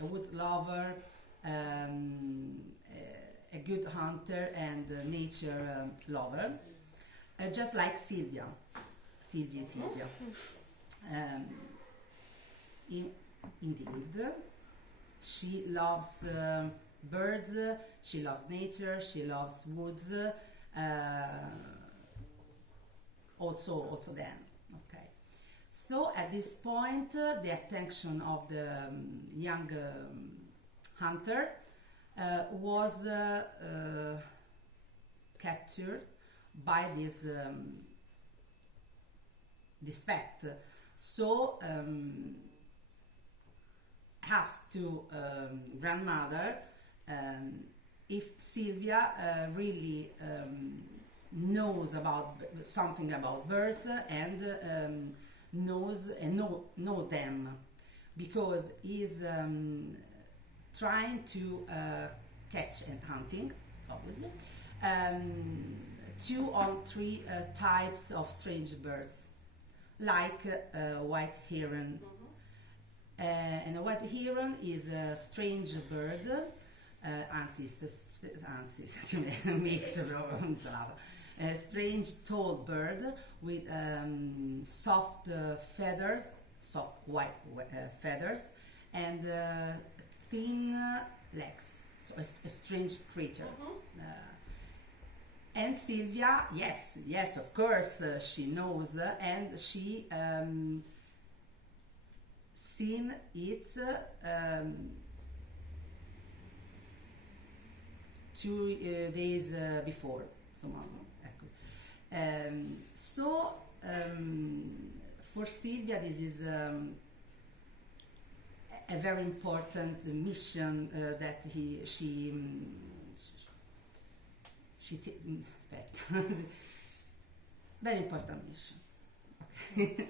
a wood lover, a good hunter and nature lover, just like Sylvia. Indeed, she loves birds, she loves nature, she loves woods, also them. Okay. So at this point, the attention of the young hunter was captured by this fact. So asked to grandmother if Sylvia really knows about something about birds and know them, because he's trying to catch and hunting, obviously, 2 or 3 types of strange birds, like white heron. And a white heron is a strange bird, a strange tall bird with soft feathers, soft white feathers, and thin legs. So a strange creature. And Sylvia, yes, of course, she knows, and she seen it 2 days before. So for Sylvia, this is a very important mission that she very important mission. Okay.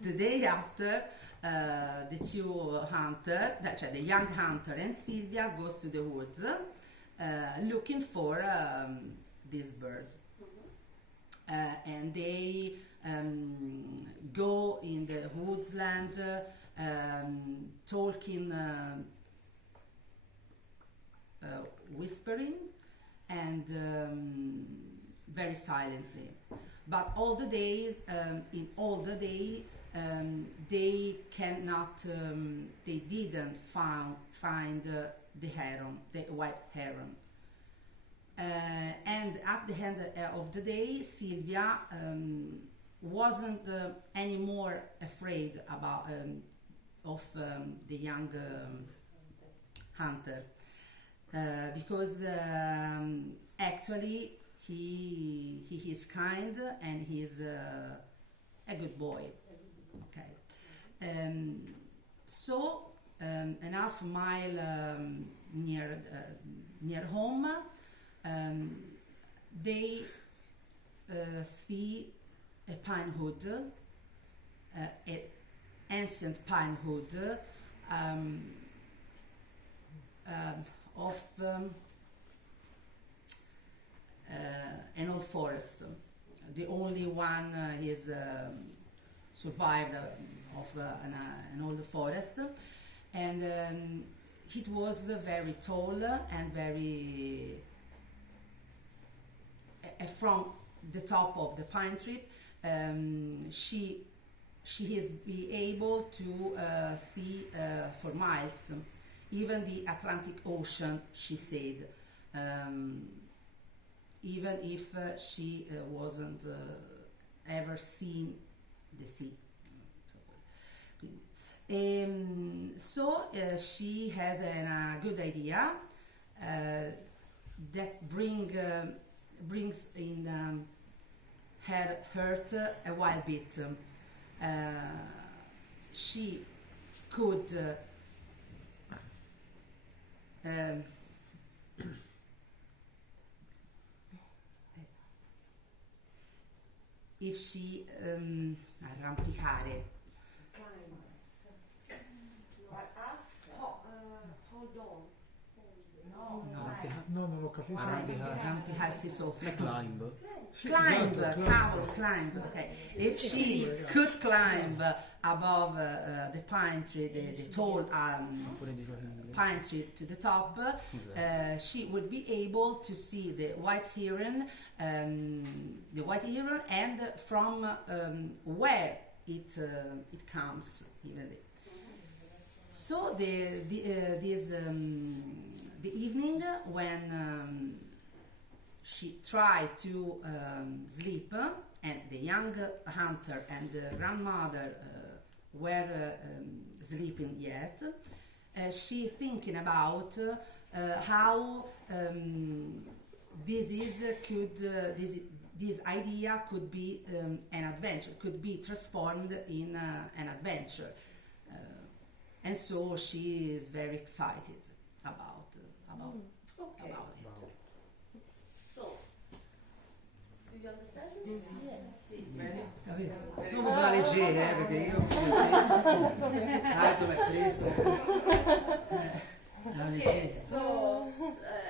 The day after, the 2 hunters, the young hunter and Sylvia, goes to the woods looking for this bird. And they go in the woodsland, talking, whispering, and very silently. But all the days, they cannot, they didn't find the heron, the white heron. And at the end of the day, Sylvia wasn't anymore afraid of the young hunter, because actually he is kind and he's a good boy. Okay. So an half mile near home, they see a pine wood, an ancient pine wood of an old forest. The only one is survived of an old forest, and it was very tall and very from the top of the pine tree. She is be able to see for miles, even the Atlantic Ocean, she said, even if she wasn't ever seen the sea. So she has a good idea that brings in her heart a wild bit. She could if she arrampicare. Hold on. No, non l'ho capito. Arrampicarsi sopra. Climb. Climb, cavolo, climb. Okay. If she could climb above the pine tree, the tall pine tree to the top, she would be able to see the white heron, and from where it comes even. So the evening when she tried to sleep, and the young hunter and the grandmother were sleeping yet, she thinking about how this idea could be an adventure, could be transformed in an adventure, and so she is very excited about Okay. about it. So, do you understand? Yes. Sì, Capito? Sono per la leggera, perché io tanto mi è preso la Okay, leggera. so,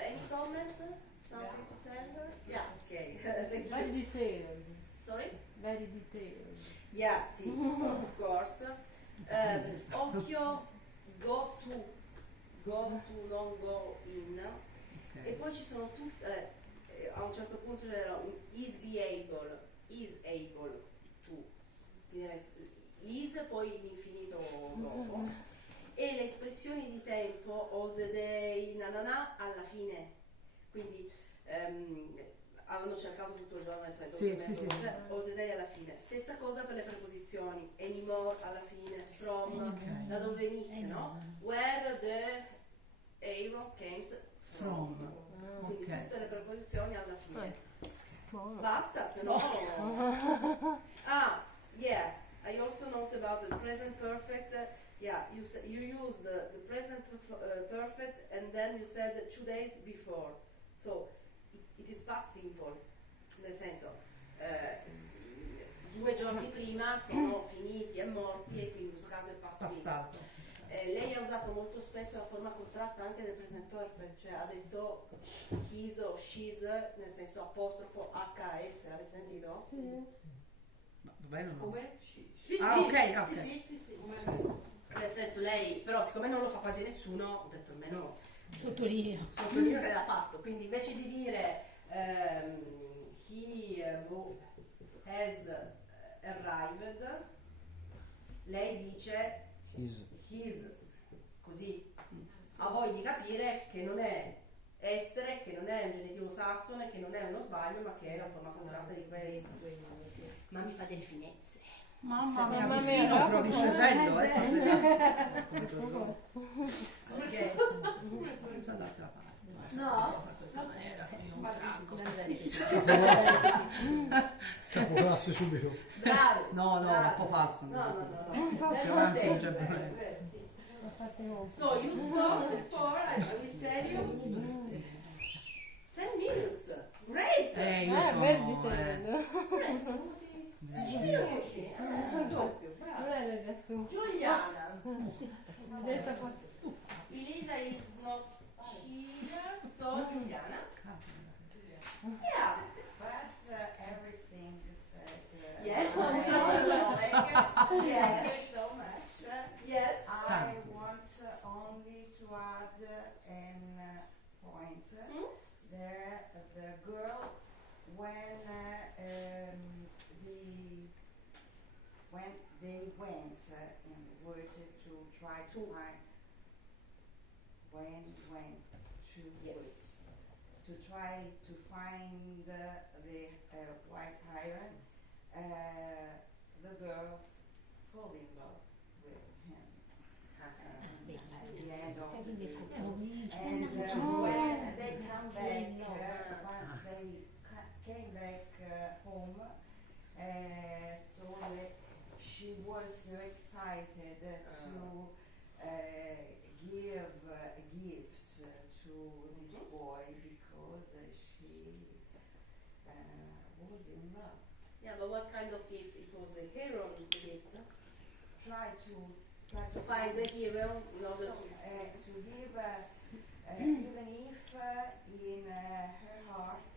any comments? Something to tell her? Yeah, okay. Very detailed. Sorry? Very detailed. Yeah, sì, of course. Occhio, go to, non go in. E Okay. poi ci sono tutte, a un certo punto c'era un is able to, quindi is poi l'infinito dopo, e le espressioni di tempo, all the day, na alla fine, quindi avevano cercato tutto il giorno, adesso Sì, all the day alla fine. Stessa cosa per le preposizioni, anymore alla fine, from, Ok. da dove venisse, no? Where the arrow comes from. Quindi Ok. tutte le preposizioni alla fine. Wow. Basta, se no. Yeah. I also note about the present perfect. Yeah, you used the present perfect, and then you said 2 days before. So it is past simple. Nel senso, 2 giorni prima sono finiti e morti, e quindi in questo caso è past simple. Passato. Lei ha usato molto spesso la forma contratta anche del present perfect, cioè ha detto his o she's, nel senso apostrofo HS, l'avete sentito? Sì. No, dov'è non ho? Come? Sì, Ah, sì. ok. Sì. Nel senso lei, però siccome non lo fa quasi nessuno, ho detto almeno Sottolineo. sottolineo che l'ha fatto, quindi invece di dire he has arrived, lei dice his, così a voi di capire che non è essere, che non è un genitivo sassone, che non è uno sbaglio, ma che è la forma contratta di questo. Ma mi fa delle finezze. Mamma mia, Mamma che mia, fino, no? però di cesello, sta svegliando. Ok. Sono dall'altra parte. No. Si fa in questa maniera, io un tracco. Capoclasse subito. Bravi. No, bravi. un po' passano. No. Che ora non c'è problema. So you spoke before, I will tell you. 10 minutes. Great. Io sono... Very detailed. Doppio, bravo. Non è ragazzo. Giuliana. Adesso fa- Elisa is not here, so Giuliana. Yeah. But everything is said. Yes, Thank Yes. you so much. Yes. I Tanto. want only to add an point. There, the girl, when they went in the wood to try to find to try to find the white iron, the girl fall in love with him at the end of the day. And when they come back, came back home, so that she was so excited to give a gift to this boy because she was in love. Yeah, but what kind of gift? It was a hero gift. Try to To find the hero in order to. to give even if in her heart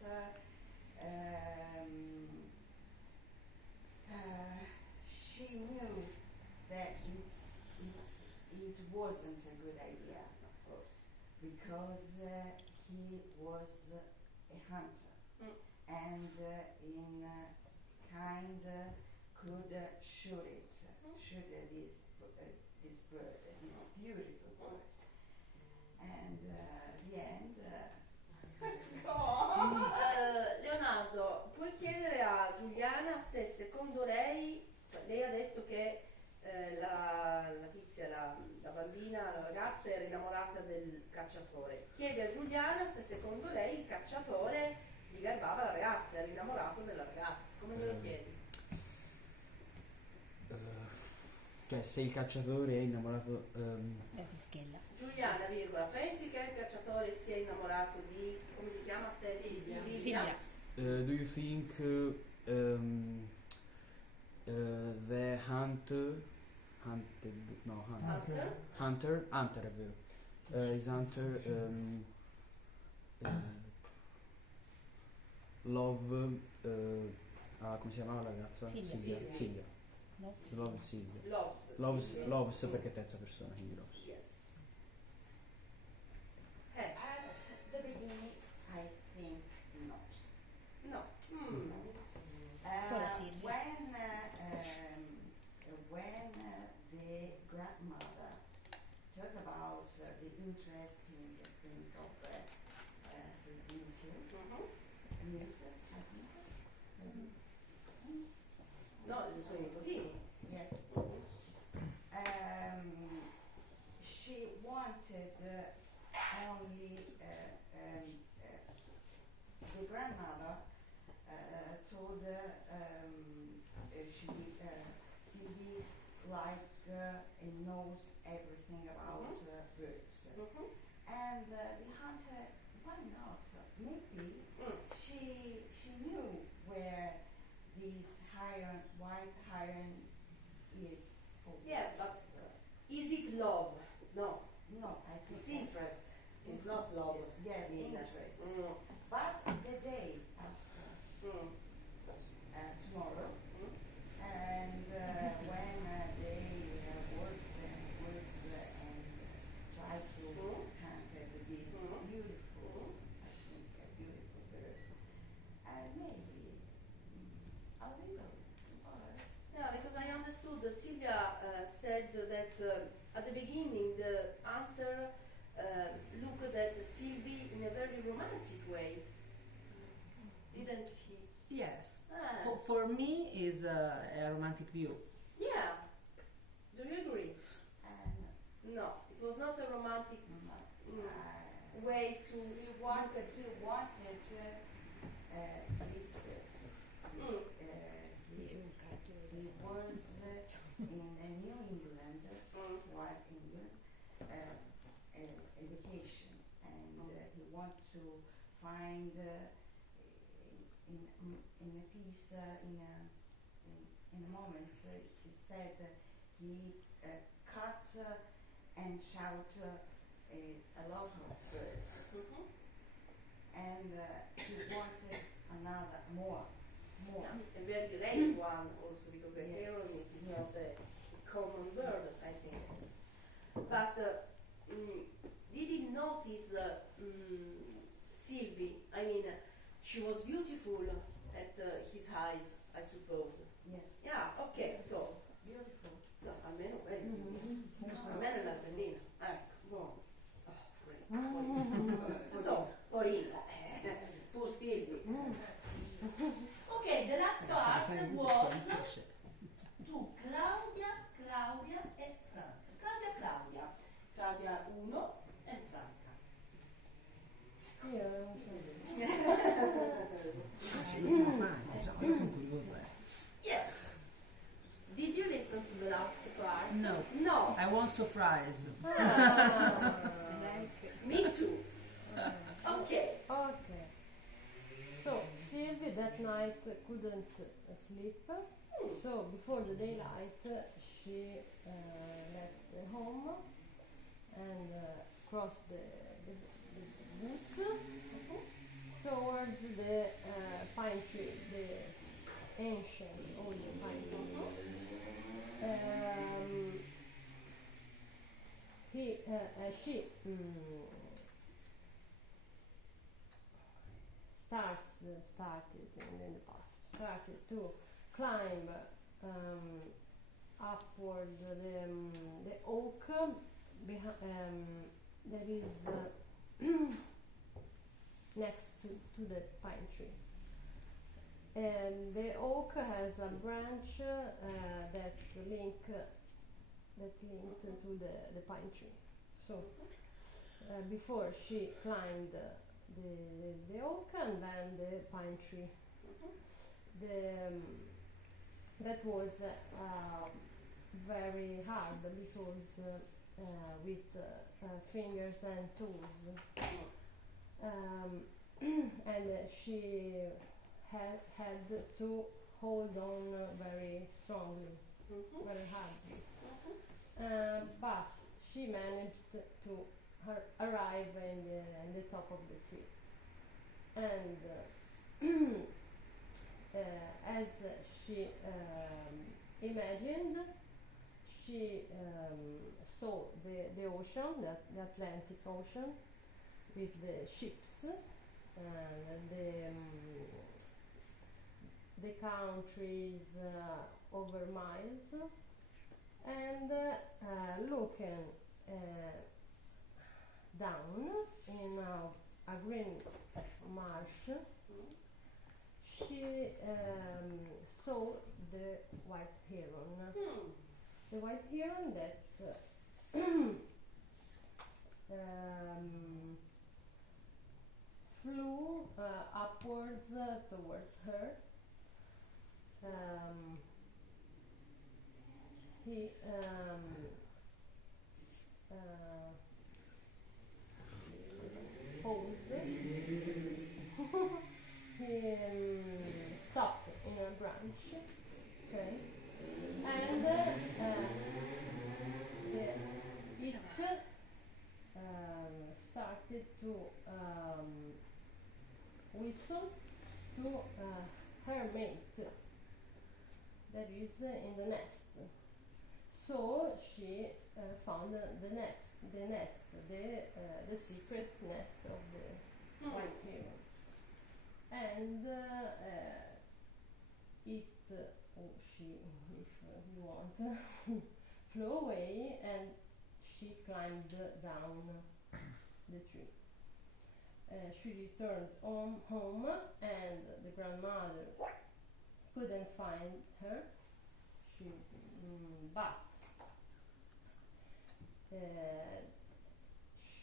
she knew that it wasn't a good idea, of course, because he was a hunter, and in kind could shoot this bird, this beautiful bird, and the end. Leonardo, puoi chiedere a Giuliana se secondo lei, cioè lei ha detto che la tizia, la bambina, la ragazza era innamorata del cacciatore. Chiede a Giuliana se secondo lei il cacciatore gli garbava la ragazza, era innamorato della ragazza. Come me lo chiedi? Cioè, se il cacciatore è innamorato. Fischella. Giuliana, virgola, pensi che il cacciatore sia innamorato di, come si chiama? Silvia. Silvia. Do you think the hunter è vero. Is hunter love come si chiamava la ragazza? Silvia. Love Silvia. Loves perché è terza persona, quindi loves. Yes. At the beginning, I think not. No. Povera Silvia. When the grandmother talked about the interesting thing of his nephew, niece, I think. No, i suoi nipotini. Yes. She wanted only the grandmother told Sylvie and knows everything about birds. And the hunter, why not? Maybe she knew where this white heron is. Yes, but is it love? No. No, I think It's interest. It's not love. Yes, I mean, interest. But the day after tomorrow, and when they worked and tried to hunt this beautiful, I think a beautiful bird, maybe a little. Yeah, because I understood Sylvia said that at the beginning the hunter looked at Sylvie in a very romantic way, didn't he? Yes. Ah. For me is a romantic view. Yeah. Do you agree? No, it was not a romantic way to. He wanted this bird. He was in New England, White England, a vacation, and he wanted to find in a piece, in a moment, he said he cut and shot a lot of birds, and he wanted another more. A very rare one also, because a heron is not a common bird, I think. But did he notice Sylvie? I mean, she was beautiful at his eyes, I suppose. Yes. Yeah, okay, so. Beautiful. So, almeno quello. Almeno la bellina. Ecco, buono. Great. So, Porina. Poor Sylvie. Okay, the last card was to Claudia e Franca. Claudia 1 e Franca. Sono curiosa. Yes. Did you listen to the last part? No. No. I want surprise. Me too. Okay. Okay. So Sylvie that night couldn't sleep. So before the daylight, she left the home and crossed the woods towards the pine tree, the ancient old pine tree. she started to climb upward the oak that is next to the pine tree. And the oak has a branch that linked to the pine tree. So before she climbed the oak and then the pine tree. That was very hard because with fingers and toes. And she had to hold on very strongly, very hard. But she managed to arrive in the top of the tree. And as she imagined, she saw the ocean, the Atlantic Ocean, with the ships and the countries over miles, and looking down in a green marsh, she saw the white heron. The white heron that flew upwards towards her. He paused. He stopped in a branch, okay, and it started to whistle to her mate that is in the nest. So she found the secret nest of the white heron. And it, or she, if you want, flew away, and she climbed down the tree. She returned home, and the grandmother couldn't find her. But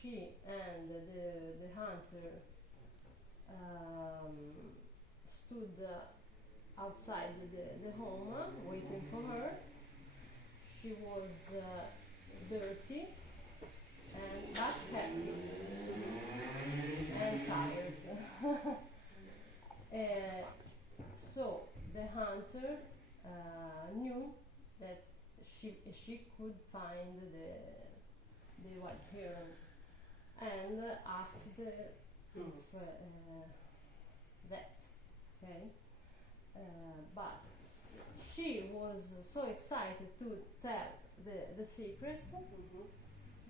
she and the hunter stood outside the home waiting for her. She was dirty but happy and tired. So the hunter knew that she could find the white heron, and asked her if that, okay? But she was so excited to tell the secret,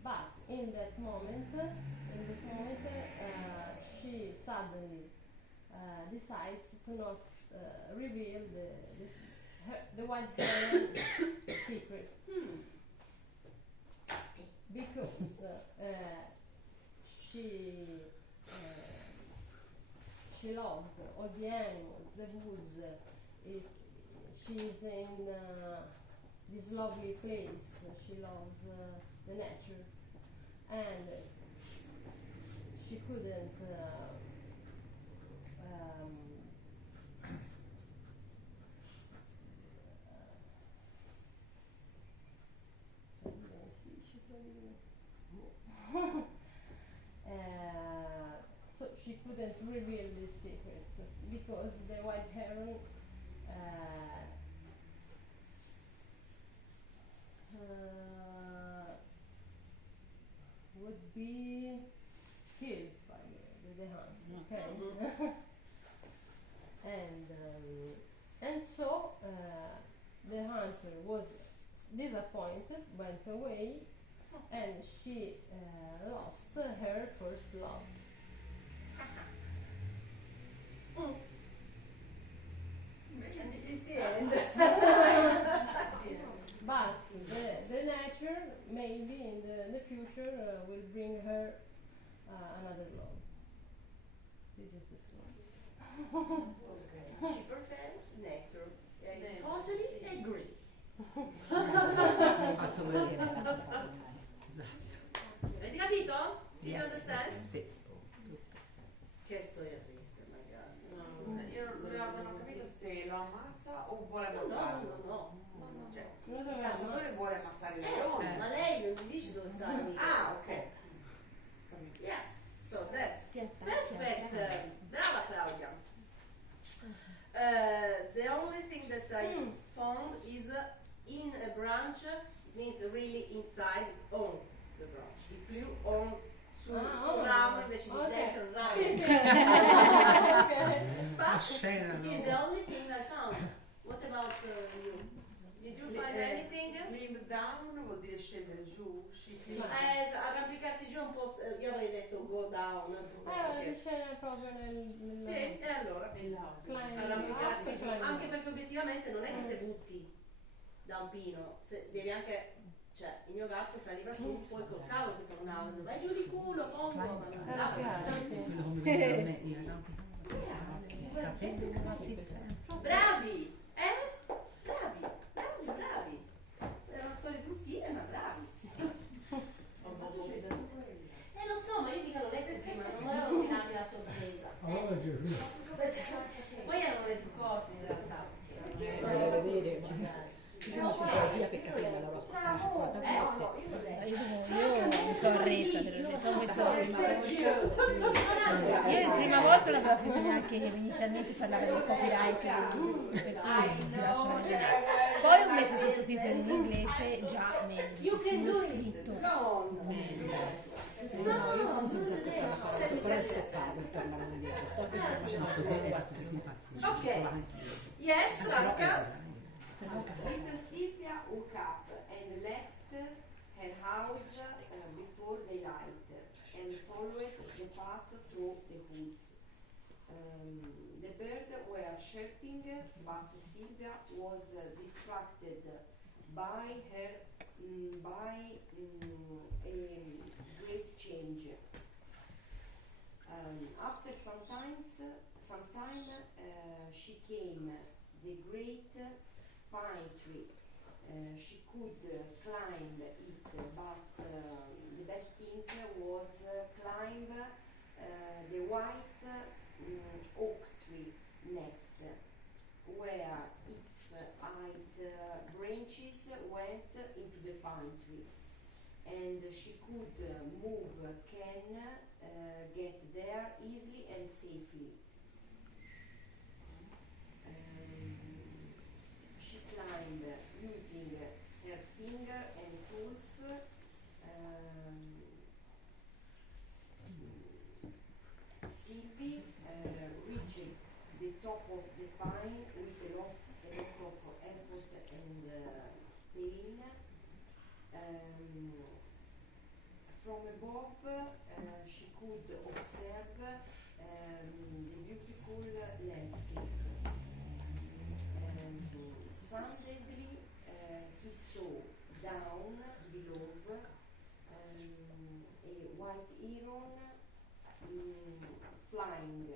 but in this moment, she suddenly decides to not reveal the white heron secret, because she loved all the animals, the woods. She's in this lovely place. She loves the nature, and she couldn't so she couldn't reveal this secret, because the white heron would be killed by the hunt, okay? And so the hunter was disappointed, went away, and she lost her first love. And it is the end. But the nature maybe in the future will bring her another love. This is the story. Okay. She prefers nature. I totally agree. Assolutamente. Esatto. Avete capito? Did you Yes. understand? Sì, tutto. Che storia triste, magari. Io l'unica cosa non ho capito se lo ammazza o vuole No, ammazzarlo. no. Cioè, Non il doveva cacciatore vuole ammazzare il leone. Ma lei non mi dice dove sta il nido. Ah, ok. Yeah, so that's perfect. Brava Claudia. The only thing that I found is in a branch, it means really inside on the branch. He flew on sul ramo invece di dentro il ramo. Sì, sì. But Scena, it is the only thing I found. What about you? Did you find anything? Climb down vuol dire scendere giù. Arrampicarsi giù un po', io avrei detto go down. C'era proprio nel Sì, e allora arrampicarsi giù, anche perché obiettivamente non è che te butti da un pino, devi anche, cioè il mio gatto saliva su, poi col cavolo che tornava, vai giù di culo, pongo, ma non Quello come veniva a me, io, no? bravi, bravi, erano storie bruttine ma bravi. Lo so, ma io mica l'ho letto prima, non volevo rovinarmi la sorpresa. Allora leggere. Poi erano le più corte in realtà. Voglio vedere, magari. Diciamo via per capire la loro ascoltata 50 volte. Io mi sono arresa, te lo dico. Io la prima volta non avevo capito neanche che inizialmente parlava del copyright, per cui ti lascio immaginare. Poi ho messo sottotitoli in inglese, già meglio, perché sullo scritto meglio. No, io quando sono stata ascoltare la parola, però le stoppavo e tornavo indietro. Stop e facendo Così era così simpatico. Ok. Yes, Franca. Little Sylvia woke up and left her house before daylight and followed the path through the woods. The birds were chirping, but Sylvia was distracted by a great change. After some time, she came the great pine tree. She could climb it, but the best thing was climb the white oak tree next, where its height branches went into the pine tree, and she could get there easily and safely. She climbed using her finger and tools. Sylvie reached the top of the pine with a lot of effort and pain. From above, she could observe the beautiful landscape. Suddenly, he saw down below a white heron flying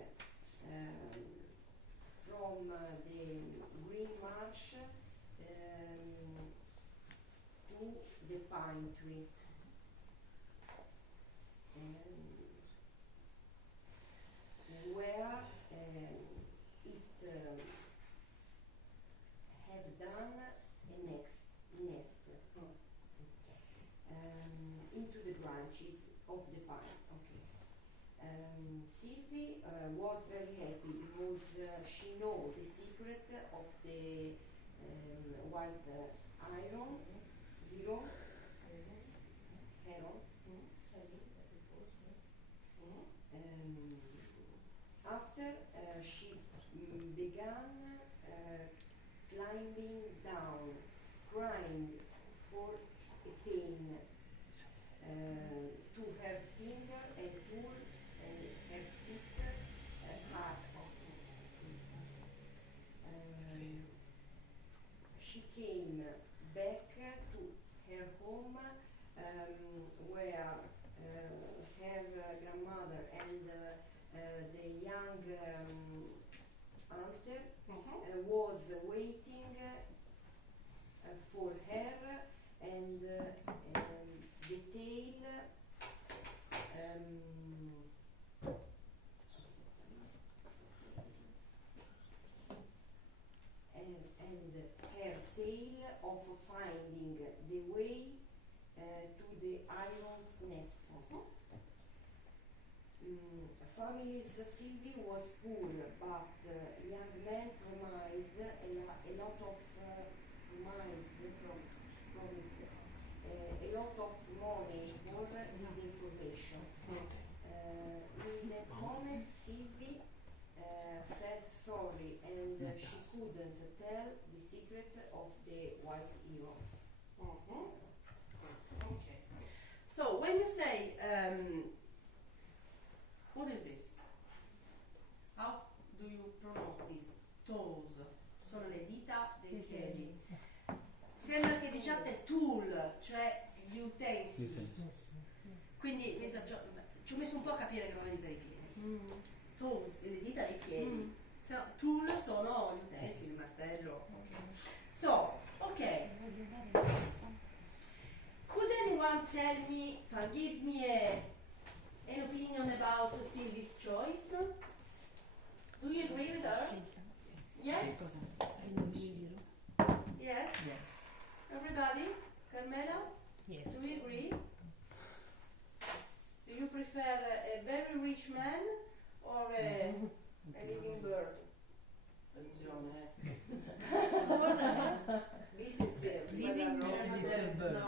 from the green marsh to the pine tree. Where it have done a nest into the branches of the pine. Okay. Sylvie was very happy because she know the secret of the white heron. After she began climbing down, crying for a pain. to her finger a tool and her feet heart. She came back to her home where her grandmother and the young hunter was waiting for her, and the tail and her tale of finding the way to the iron's nest. Family's Sylvie was poor, but young man promised a lot of a lot of money for this information. In that moment, Sylvie felt sorry, and she couldn't tell the secret of the white heroes. Okay. So when you say, what is this? How do you pronounce this? Toes. Sono le dita dei piedi. Sembra che diciate tool, cioè gli utensili. Quindi ci ho messo un po' a capire che non le dita dei piedi. Toes, le dita dei piedi. Se no, tool sono gli utensili, il martello. So, ok. Could anyone tell me, give me an opinion about Sylvie's choice? Do you agree with her? Yes? Yes? Yes. Everybody? Carmela? Yes. Do we agree? Do you prefer a very rich man or a living bird? Attenzione. Be sincere. Living little bird. No.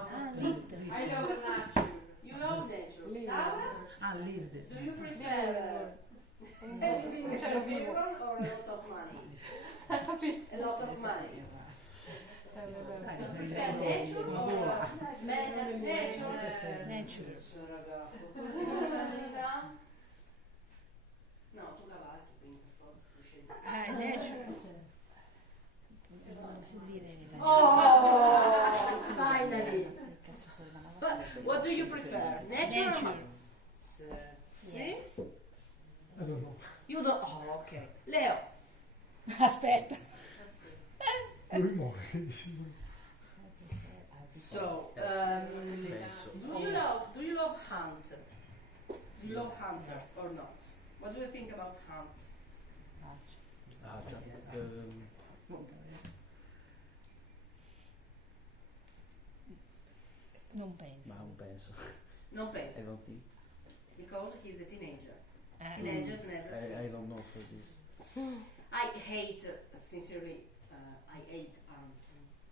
I love nature. You love nature. Laura? Lived. Do you prefer a living bird or a lot of money? A lot of money. Prefer nature or man nature? Nature. No, tu cavalchi, quindi per forza tu scegli. Nature. Non so dire in italiano. Oh, finally. What do you prefer? Nature? Nature. Sì? I don't know. You don't. Oh, ok. Leo. Aspetta. Lui muore, sì. So, Penso. do you love hunt? Do you love hunters or not? What do you think about hunt? Ah, già. Non penso. Ma non penso. Non penso. I don't think. Because he's a teenager. Teenagers never. I don't know for this. I hate, sincerely, I hate hunt,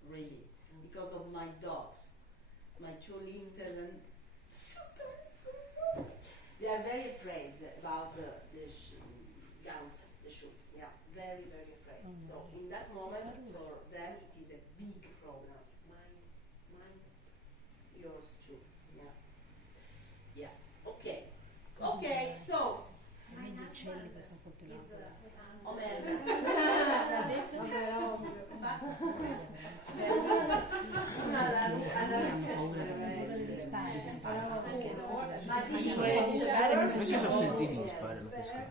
really, because of my dogs. My two little and super. They are very afraid about the guns, the shoot. Yeah, very, very afraid. So in that moment, for them, it is a big problem. Mine, yours too. Yeah. Yeah. Okay. Okay. So. Gli uccelli che sono colpevoli. Oh man. L'ha detto? Non si sono sentiti gli spari alla pescaia.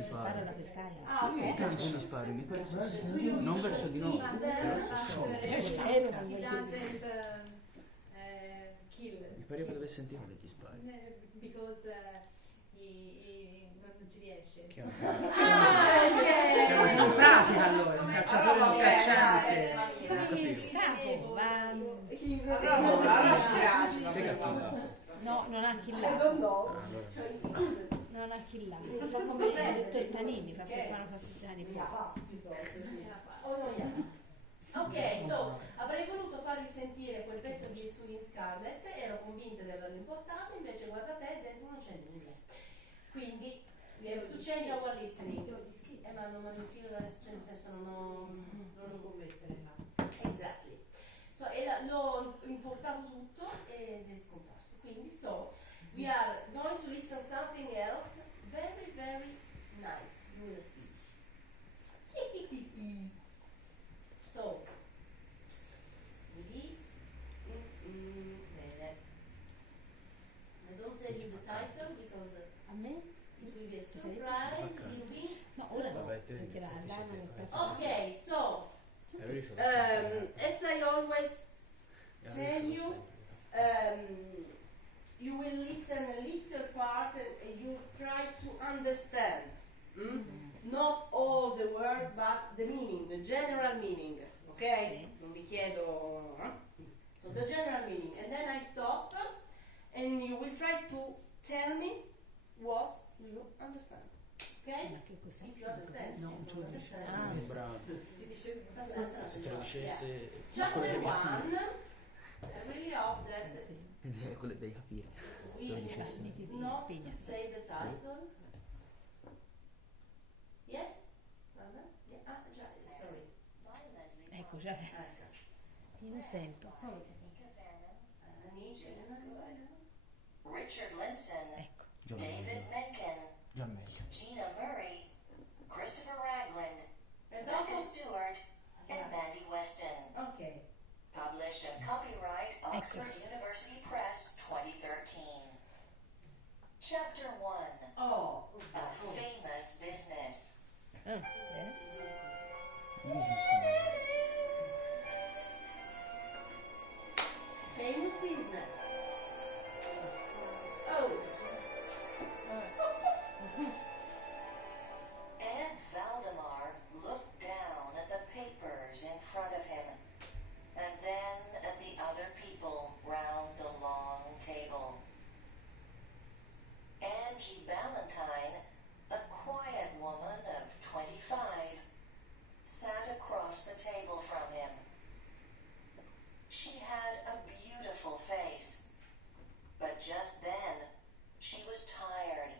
Spara alla pescaia. I cani sono spari, mi pare non verso di noi. Mi pareva di aver sentito degli spari. Because non ci riesce. Che in pratica allora, un cacciatore non cacciante. No, non ha killato. Non ha killato. Fa come il dottor Tanini, fa per fare una passeggiata di posto. Ok, so avrei voluto farvi sentire quel pezzo di studi in Scarlett, ero convinta di averlo importato, invece guarda te, dentro non c'è nulla. Quindi, to change our listening. Ma non mi fido, cioè nel senso non lo commettere. Exactly. So, l'ho importato tutto ed è scomparso. Quindi, so, we are going to listen something else very, very nice. You will see. So, maybe, bene. I don't tell you the title because A me? it will be a surprise. It will be. No, ora no, Vabbè, te perché la lana nel pezzo. Okay, so as I always tell you, you will listen a little part and you try to understand. Not all the words, but the meaning, the general meaning. Okay? Non vi chiedo. So the general meaning, and then I stop, and you will try to tell me what you understand. Okay? Ma che cos'è? If you understand. No, If ce you lo dice. understand. Un brano. Si dice Se te lo dicesse... Chapter quello devi 1, capire. I really hope that Quello devi capire. we Lo dicesse. not to say the title. Yes? Brother? Yeah. Ah, già, sorry. Ecco, già. Io non sento. Richard Linson, Ecco. Già David meglio. Mencken, Già meglio. Gina Murray, Christopher Ragland, E Becca dopo? Stewart, and Mandy Weston. Ok. Published and copyright Oxford University Press 2013. Chapter 1. Oh. A Famous Business. Ah, sì. Business famoso. Famous business. Oh. And Valdemar looked down at the papers in front of him, and then at the other people round the long table. Angie Ballantyne, a quiet woman of 25, sat across the table from him. She had a beautiful face, but just then she was tired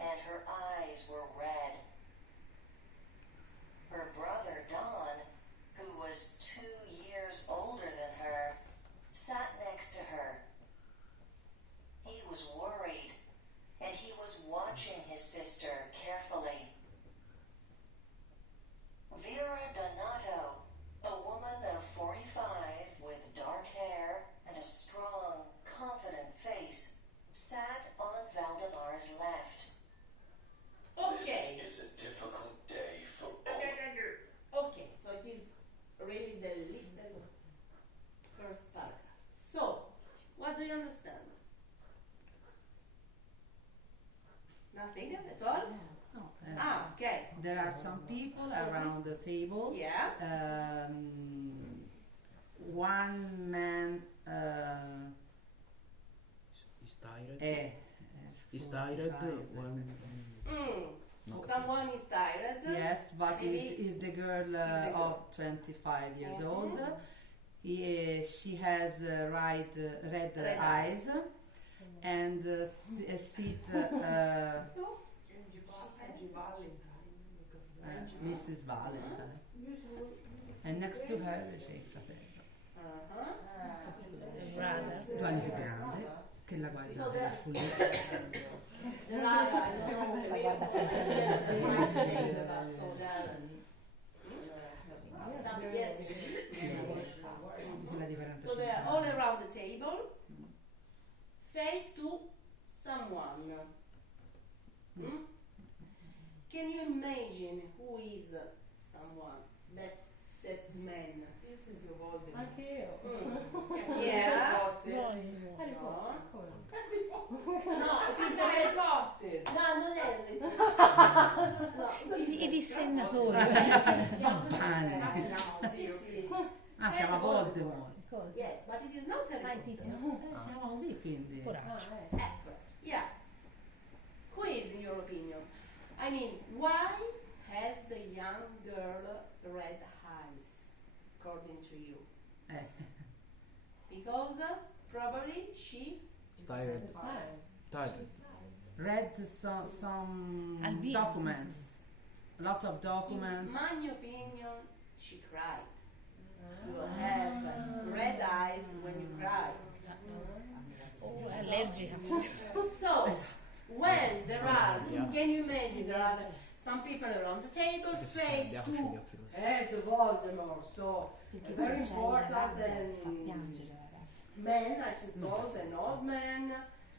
and her eyes were red. Her brother Don, who was 2 years older than her, sat next to her. He was worried, and he was watching his sister carefully. Vera Donato, a woman of 45 with dark hair and a strong, confident face, sat on Valdemar's left. Okay. This is a difficult day for all. Okay, so it is really the little first paragraph. So, what do you understand? Nothing at all? No, Ah, okay. there are some people around the table. Yeah. One man Is tired. Is 45. tired. One... No. Someone is tired. Yes, but Maybe it is the girl the girl. of 25 years Mhm. old. She has red Red eyes and sit Mrs. Valentine. And next to her c'è il fratello. Brother. 2 anni più grande che la guarda So dal that's- fuletto. There are, I don't know, maybe I didn't say about so there are some, yes, Quella di 45 so they are all anni. around the table, face to someone. Hmm? Can you imagine who is someone? That man. Io sentivo volte. Anche io. Yeah. Harry No. Potter. No, it is Harry Potter. No, non è Harry No, I dissennatori. Pane. Sì, sì. Ah, siamo a Voldemort. Cosa? Yes, but it is not Harry Ah, il Potter. tizio. Siamo così quindi. Coraggio. Ecco, yeah. Who is in your opinion? I mean, why has the young girl red eyes, according to you? Because probably she Tired. Tired. Read some Albino. documents. A lot of documents. in my opinion, she cried. You have red eyes when you cry. Oh, allergica. So, when there are, can you imagine, there are some people around the table face to Voldemort, so very important man, I suppose, an old man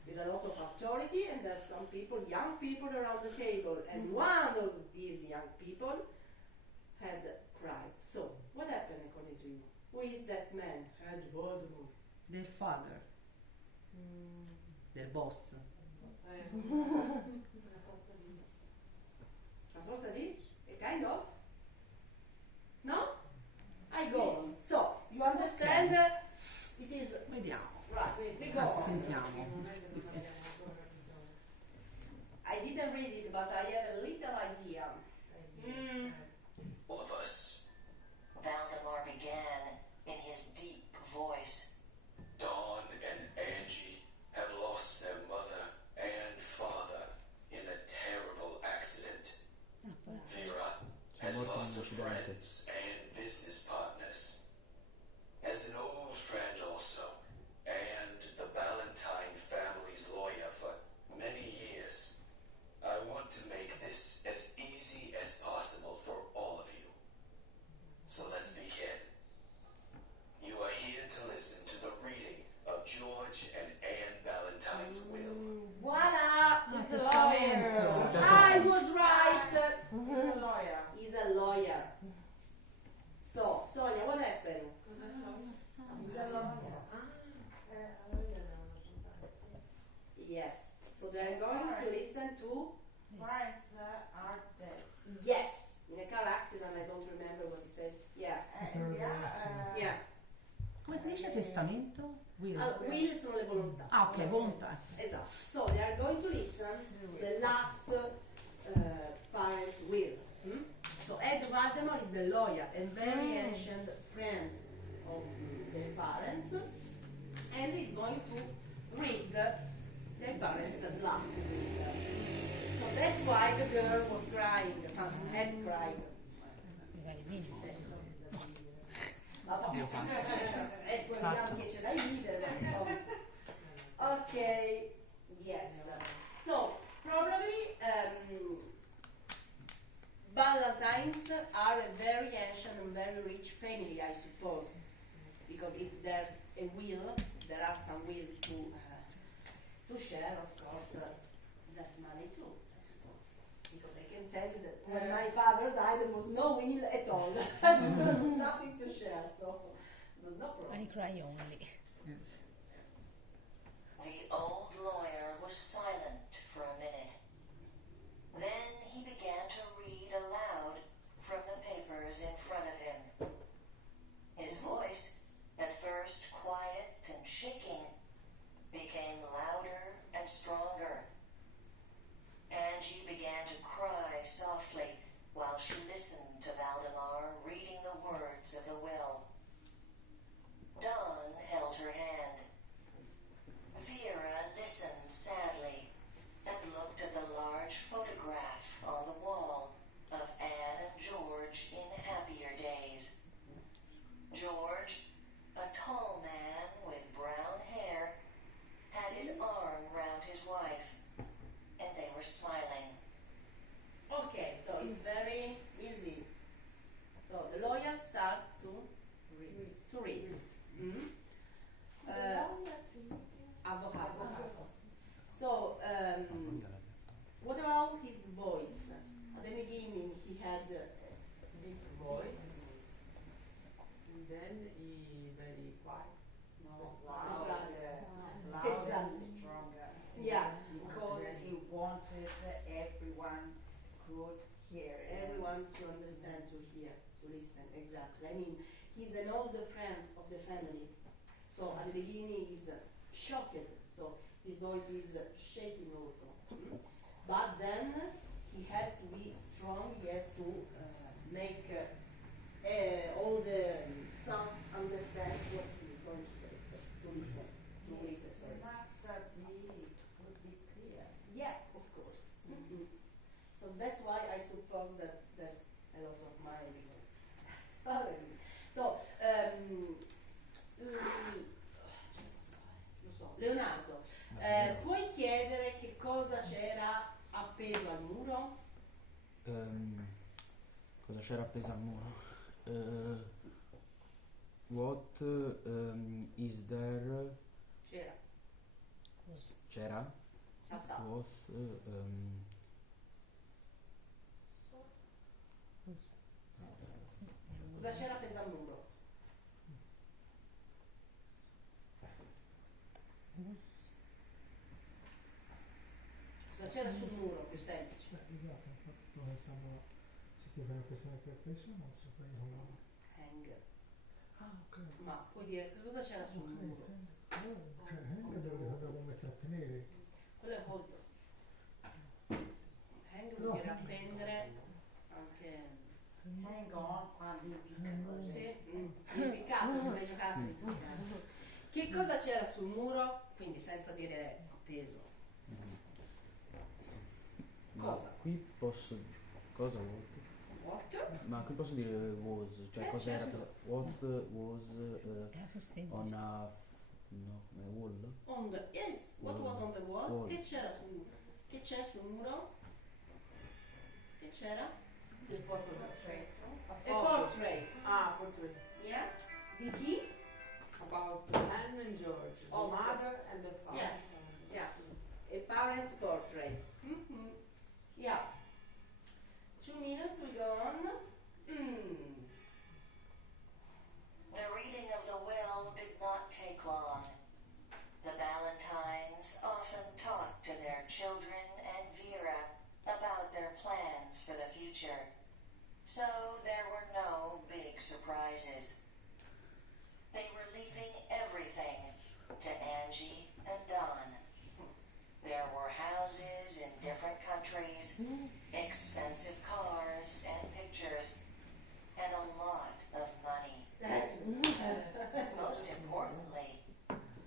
with a lot of authority, and there's some people, young people around the table, and one of these young people had cried. So, what happened according to you? Who is that man? Had Voldemort. Their father. Their boss. Una sorta di? A kind of? No? I go on. So, you understand it is... Vediamo. Right, we go on. Sentiamo. I didn't read it, but I have a little idea. All of us. Valdemar began in his deep voice. Dawn and Angie have lost their mother and father in a terrible accident. Vera has lost her friends and business partners. As an old friend also, and the Ballantyne family's lawyer for many years, I want to make this as easy as possible for all of you. So let's begin. You are here to listen to the reading of George and Anne Ballantyne's will. Voila! Ah, He's a lawyer. testamento. I was right. He's a lawyer. He's a lawyer. So, Sonia, what happened? He's a lawyer. Yes. So they're going to listen to... Parents are dead. Yes. In a car accident, I don't remember what he said. Yeah. Yeah. Come si dice testamento? Will. Will sono le volontà. Ah, ok, volontà. Esatto. So they are going to listen to the last parent's will. So Ed Valdemar is the lawyer and very ancient friend of their parents, and he's going to read their parents' last will. So that's why the girl was crying, had cried. Speriamo che ce l'hai ridere, insomma. Ok, yes. So, probably Ballantynes are a very ancient and very rich family, I suppose. Because if there's a will, there are some will to share, of course. There's money too, I suppose. Because I can tell you that when my father died, there was no will at all. Nothing to share, so there was no problem. I cry only. The old lawyer was silent for a minute. Then he began to read aloud from the papers in front of him. His voice, at first quiet and shaking, became louder and stronger. Angie began to cry softly while she listened to Valdemar reading the words of the will. Dawn held her hand. Vera listened sadly and looked at the large photograph on the wall of Anne and George in happier days. George, a tall man with brown hair, had his arm round his wife, and they were smiling. Okay, so it's very easy. So the lawyer starts to read. Avvocato. So, what about his voice? At the beginning, he had a Deep voice. And then he very quiet. Louder, Exactly. stronger. Yeah. Because he wanted everyone could hear him. Everyone to understand, to hear, to listen. Exactly. I mean, he's an older friend of the family. So at the beginning, he's shocked. So his voice is shaking also. But then he has to be strong. He has to make all the sons understand what he is going to say. So to listen, to read. Sorry. The master would be clear. Yeah, of course. So that's why I suppose that there's a lot of money because. So Leonardo, Puoi chiedere che cosa c'era appeso al muro? Cosa c'era appeso al muro? What is there? C'era. C'era? What Cosa c'era appeso al muro? Cosa c'era sul muro, più semplice? Esatto, infatti sto pensando se ti fai una questione per persona non so fai con Hang. Ah, ok. Ma puoi dire che cosa c'era sul muro? Cioè, devo mettere a tenere. Quello è hold. Hang vuol dire appendere anche. Hang on quando impicca. Sì, impiccato, avrei giocato impiccato. Che cosa c'era sul muro? Quindi senza dire appeso. Cosa? Qui posso... Cosa vuoi? What? Ma qui posso dire was, cioè cos'era? certo. What was on a... no, wall? On the, yes, what was on the wall? Wall. Che c'era sul muro? Che c'è sul muro? Che c'era? Il fotoportrait. A portrait. Ah, portrait. Yeah? Di chi? About Anne and George, the Of- mother and the father. Yeah. Yeah. A parent's portrait. Mm-hmm. Yeah. 2 minutes, we go on. The reading of the will did not take long. The Valentines often talked to their children and Vera about their plans for the future, so there were no big surprises. They were leaving everything to Angie and Don. There were houses in different countries, expensive cars and pictures, and a lot of money. Most importantly,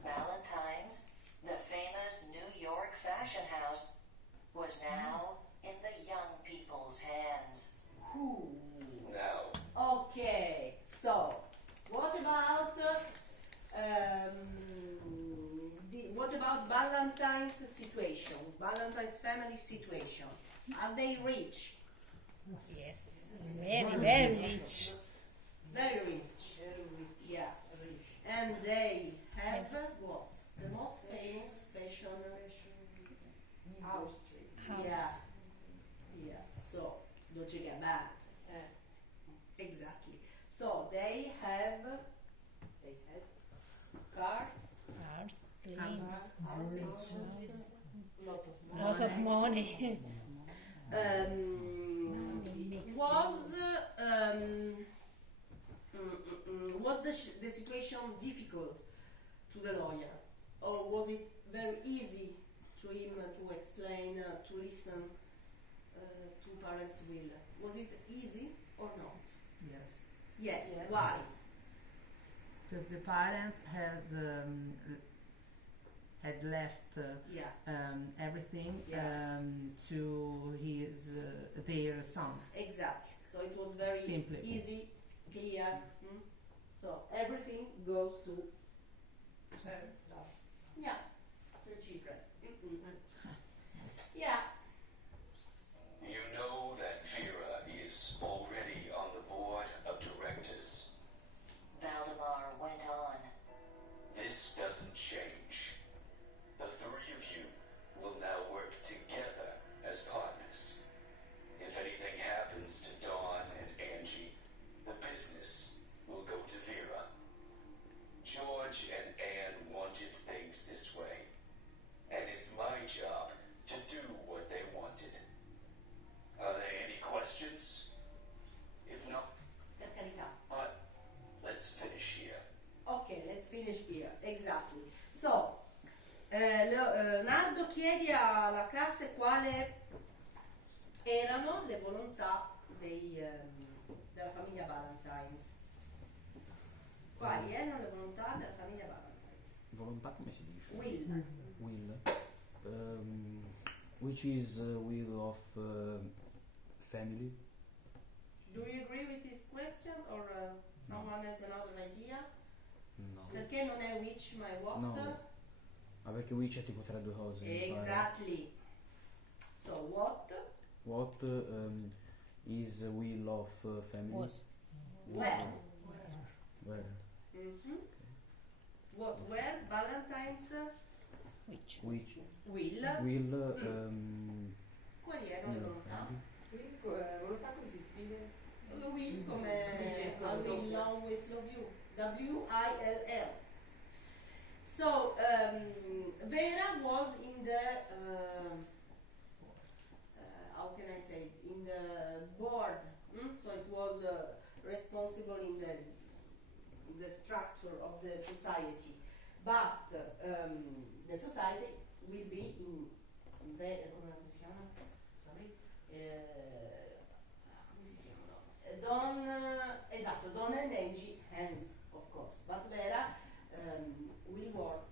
Valentine's, the famous New York fashion house, was now in the young people's hands. Now, Okay, so what about what about Valentine's situation? Valentine's family situation. Are they rich? Yes. Very, very rich. Very rich. Yeah. And they have what? The most famous fashion house. Yeah. Yeah. So Dolce & Gabbana. Exactly. So they had cars, Cars, houses, lot of money. Was the situation difficult to the lawyer, or was it very easy to him to explain, to listen to parents' will? Was it easy or not? Yes. Yes. Yes. Why? Because the parent had left everything Yeah. to his their sons. Exactly. So it was very Simply. easy, clear. So everything goes to yeah, to the children. Yeah. you know that Vera is already on the board of directors. Valdemar went on. This doesn't change. The three of you will now work together as partners. If anything happens to Dawn and Angie, the business will go to Vera. George and Anne wanted things this way, and it's my job to do what they wanted. Are there any questions? If not, Per carità. let's finish here. Okay, let's finish here. Exactly. So, Leonardo chiede alla classe quali erano le volontà della famiglia Valentines. Quali erano le volontà della famiglia Valentines? Volontà come si dice? Will. Will. Which is will of family. Do you agree with this question or someone has another idea? No. Perché non è which ma è what? No. Ah, perché which è tipo tra due cose. Exactly. So what? What is will of family? Was. Where? Where? Mhm. What? Where? Valentine's? Which. Which? Will. Quali erano le volontà? Volontà come si scrive? Will come I will always love you. W-I-L-L. So Vera was in the how can I say it? In the board. So it was responsible in the structure of the society. But the society will be in Vera. Come si chiama? Sorry. Come si chiamano? Don and Angie hands, of course, but Vera will work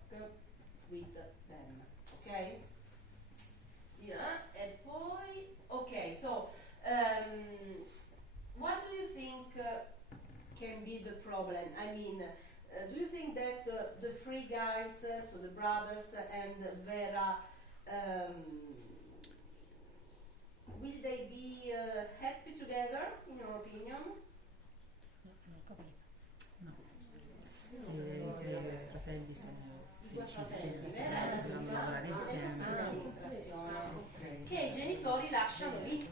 with them, okay? Yeah, and poi, okay, so what do you think can be the problem? I mean, do you think that the three guys, so the brothers and Vera, will they be happy together, in your opinion? Non ho capito. Se i fratelli sono Due felici fratelli, insieme, dovranno lavorare insieme. Che i genitori lasciano lì.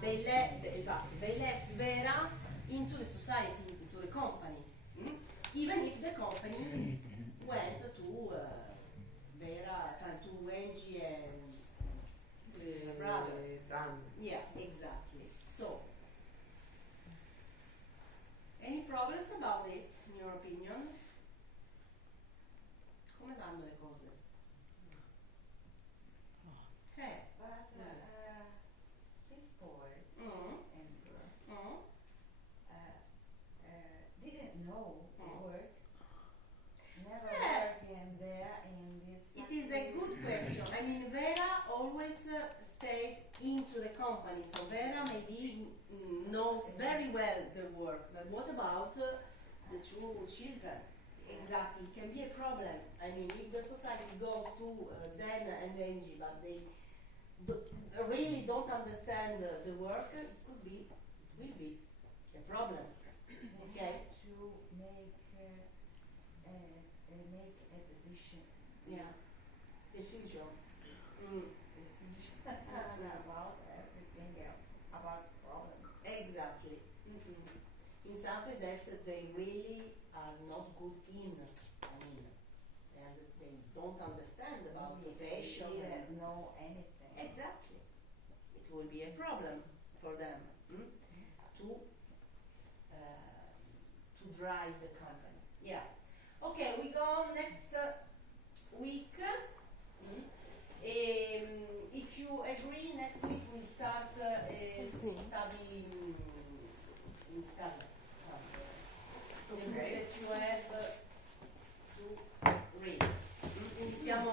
They left Vera into the society, into the company. Even if the company went to Vera, to Angie and the brother. Yeah, exactly. So, any problems about it, in your opinion? Come vanno le cose? These boys and girls didn't know work, never work in there in this It is a good question. I mean, Vera always stays into the company, so Vera maybe knows very well the work. But what about the two children? Exactly, it can be a problem. I mean, if the society goes to Dan and Angie, but they really don't understand the work, it will be a problem. Okay? to make a decision. Yeah. Decision. Decision about everything else, about problems. Exactly. In something that they really are not good in. I mean, and they don't understand about fashion. They didn't know anything. Exactly. It will be a problem for them to drive the company. Yeah. Okay, we go on next week. If you agree, next week we start study in Scotland. The book that you have to read. Iniziamo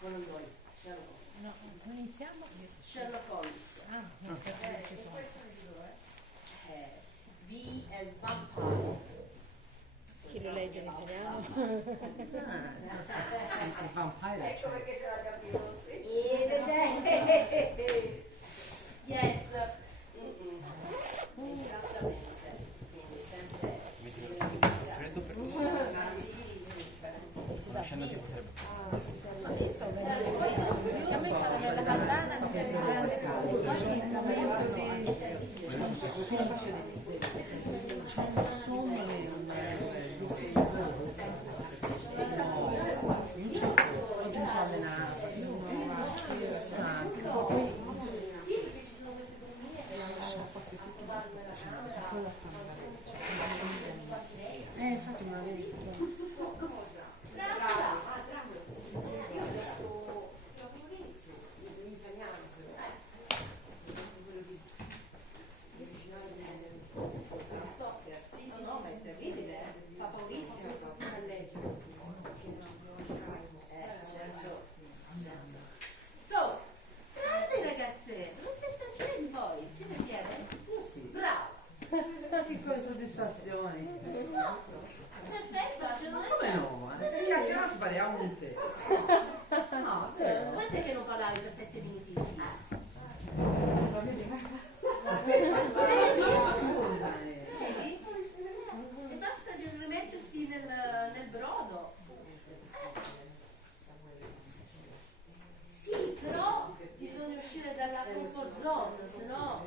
con noi. Sherlock Holmes. No, non iniziamo? Sherlock Holmes. Ah, no, perché non ci sono. V as vampire. Chi lo legge in italiano? Vampire. Ecco perché ce la capivo. Yes. Esattamente. Quindi sempre. Freddo per lasciando che potrebbe. Io sto vedendo qui, a me fa la bandana mi sembra grande cosa. Oggi mi sono allenato, sono stanco. Sì, perché ci sono queste bambine che vanno nella camera. Infatti me l'avevi detto. live per 7 minuti. E basta rimettersi nel brodo. Sì, però bisogna uscire dalla comfort zone, se no.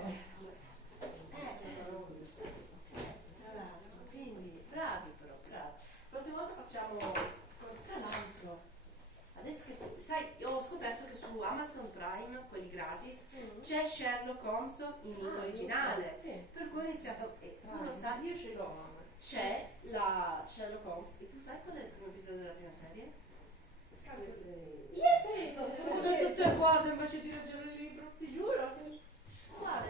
Quindi bravi però, bravi. La prossima volta facciamo, tra l'altro, adesso che sai, io ho scoperto che su Amazon Prime, quelli gratis, c'è Sherlock Holmes in lingua originale, per cui ho iniziato, tu lo sai, io ce l'ho, c'è la Sherlock Holmes, e tu sai qual è il primo episodio della prima serie? Yes! Ho detto te guarda invece di leggere il libro, ti giuro. Guarda,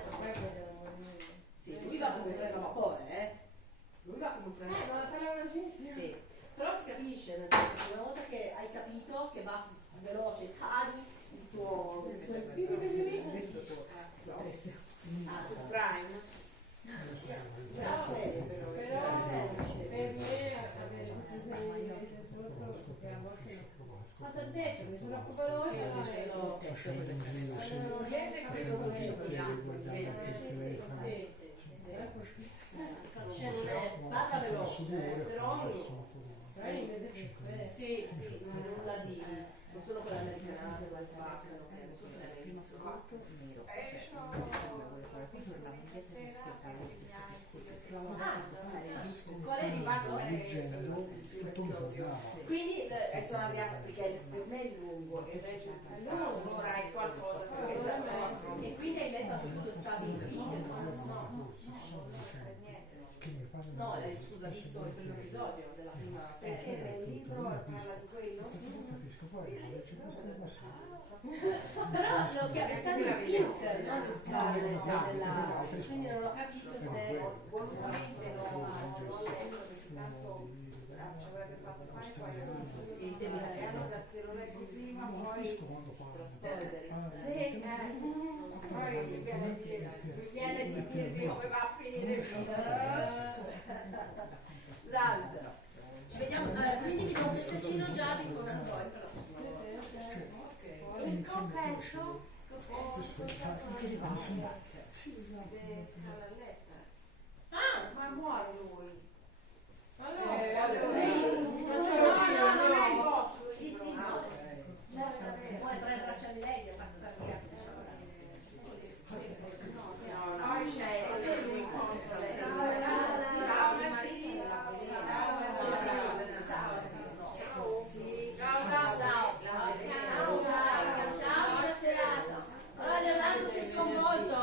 sì, lui va come un treno a vapore, lui va come un treno a vapore. Sì, però si capisce, nel senso che una volta che hai capito che va veloce, cari il tuo su Prime. Però per me avere tutti in inglese sotto, perché a volte cosa ha detto? Mi sono troppo veloce, Inglese credo che io parla veloce, però in inglese sì, nulla di, non sono quelle americanate, non so se l'hai visto. Qual è il quindi sono arrivata perché per me è lungo e invece allora hai qualcosa e quindi hai letto anche tu stavi in video. No, scusa, visto il primo episodio della prima serie. Perché nel libro parla di quello? Però lo che è stato in pink, non in scala, quindi non ho capito se volutamente no, perché tanto ci avrebbe fatto fare poi allora se lo leggo prima poi sì, poi mi viene di dirvi come va a finire il video. Bravi però. Ci vediamo, quindi vi do un pezzettino già di cosa poi però. Il coperto che si fa? Ma muore lui. Non è il vostro. Sì, muore 3 braccia di lei, ha fatto cardiaco. Poi c'è lui consola. Ciao Maria. Ciao, buona serata. Allora Leonardo sei sconvolto?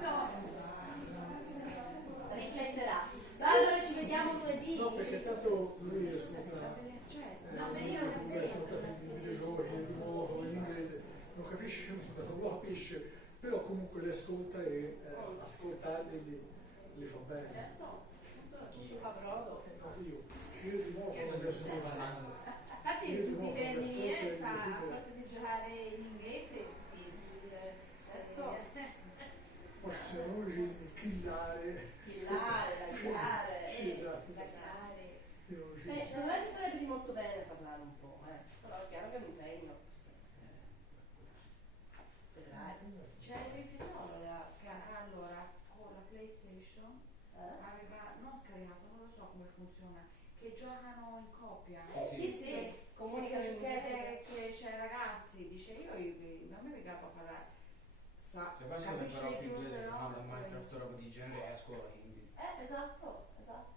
No. Rifletterà. Allora ci vediamo lunedì. No, perché tanto lui ascolta in inglese, non capisce, non lo capisce, però comunque le ascolta e ascoltarli li fa bene. Certo, tutto fa brodo. Io di nuovo non riesco a parlare. Infatti tutti i fermi a forza di giocare in inglese, certo. Poi ci sono neologismi, killare. Sì, esatto. Secondo me ti farebbe molto bene parlare un po', però è chiaro che è un impegno. Vedrai. C'è il mio figliolo allora con la PlayStation aveva non scaricato, non lo so come funziona, che giocano in coppia. Sì, comunicano in che c'è ragazzi, dice io a me mi capo a parlare. Se poi sono però più inglese suonando a Minecraft o roba di genere a scuola quindi. Esatto.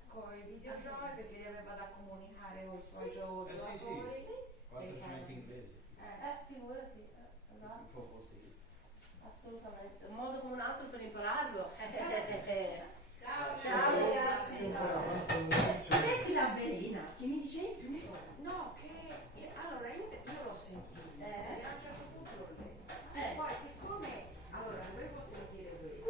Con i videogiochi perché li aveva da comunicare con i suoi giocatori. Sì. Quanto c'è anche inglese. Figurati, esatto. Assolutamente, un modo come un altro per impararlo. Ciao ragazzi. Senti la velina, che mi dicevi? No, che allora io l'ho sentito e a un certo punto l'ho letto. Poi siccome allora volevo sentire questi,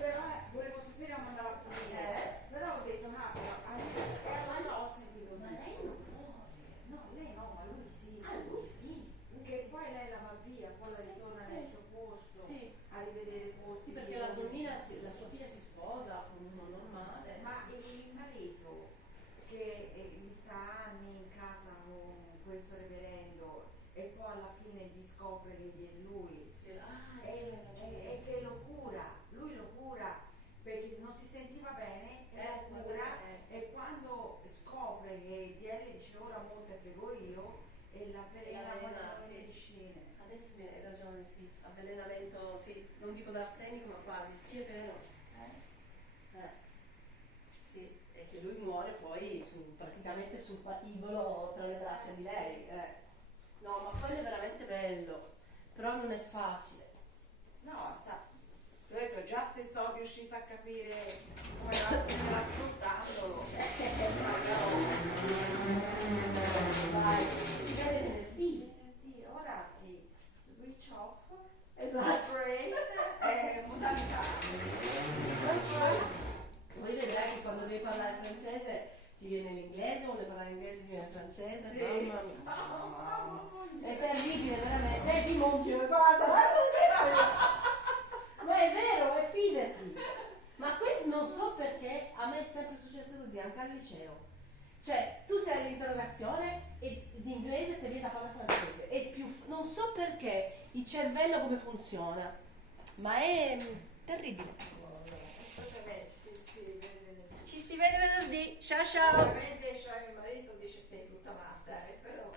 però volevo sapere come andava a finire, però ho detto allora ho sentito ma lei non può. No, lei no, ma lui sì. Lui sì. Che poi lei la va via, poi la ritorna nel suo posto a rivedere posti. Sì, perché la donnina, la sua figlia si sposa con uno normale. Ma il marito che gli sta anni in casa con questo reverendo e fine gli scopre che è lui e che lo cura, lui lo cura perché non si sentiva bene e lo cura, e quando scopre che Diele dice ora molte frego io e la velena con le medicine. Adesso mi hai ragione, sì, avvelenamento, sì, non dico d'arsenico ma quasi, sì è vero. Sì, e che lui muore poi praticamente sul patibolo tra le braccia di lei. No, ma quello è veramente bello, però non è facile. No, sa, ti ho detto, già se sono riuscita a capire come la ascoltandolo. Vai, si vede venerdì. Ora sì, switch off, Esatto. brain, modalità. Poi vedrai che quando devi parlare francese ti viene l'inglese, quando devi parlare inglese ti viene il francese, Sì. mamma mia. È terribile, veramente. Di mon Dieu, guarda. Ma è vero, è fidati. Ma questo non so perché a me è sempre successo così, anche al liceo. Cioè, tu sei all'interrogazione e d'inglese ti viene da parlare francese. È più, non so perché il cervello come funziona, ma è terribile. Ci si vede venerdì. Ciao ciao. Ovviamente il marito dice sei tutta matta, però.